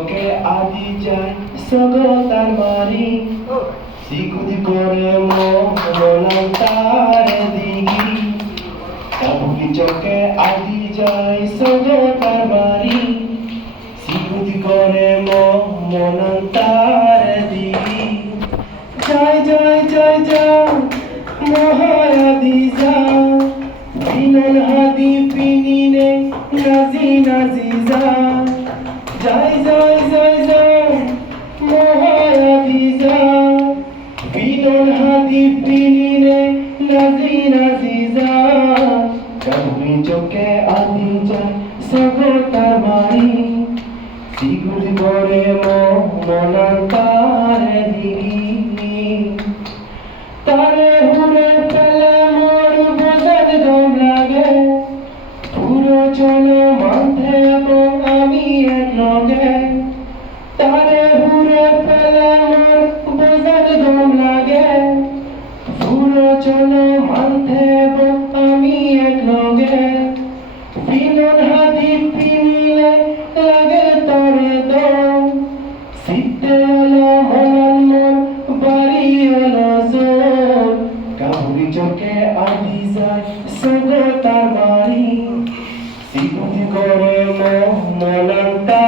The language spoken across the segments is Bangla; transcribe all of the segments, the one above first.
চকে আদি যায় সগতার মারি সিকুদি করে মন তার দিগি কাবুকি চকে আদি যায় সগতার মারি সিকুদি করে মন তার দিগি জয় জয় জয় জয় মহায়াদি যা বিনন হাদি পিনিনে নাজি নাজি যা জয় জয় জয় জয় মহায়াদি যা বিনন হাদি পিনিনে নাজি নাজি যা কবি চোখে আদি যায় সগতার মারি সিগুলি করে মনান্তার দিগি তারে হুরে ফেলে মোর বদন দম লাগে। পুরো চলো এক লগে তারে হুরে ফেলে মোর বদন দম লাগে পুরো চলো মাঠে এবং আমি এক লগে বিনন হাতি পিনিলে লাগে তরে দম সিদ্ধে হলো মনন মন বাড়ি হলো জোর কাহুরি চোখে আদি যায়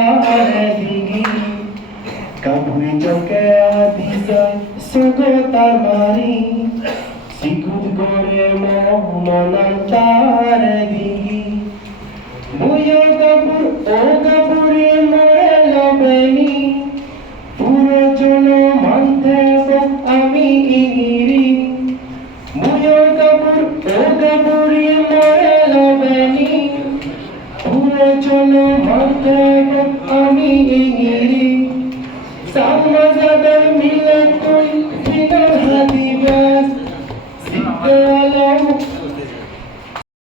মনন তার দিগি কাহুরি চোখে আদি যায় সগতার বাড়ি সিগুদি করে মনন তার দিগি মুয়ো কাপুর ও কাপুরে মরে লবেনি পুরো জন মানতে আমি ইগিরি পুরো জন মানতে আমি ইগিরি সামনা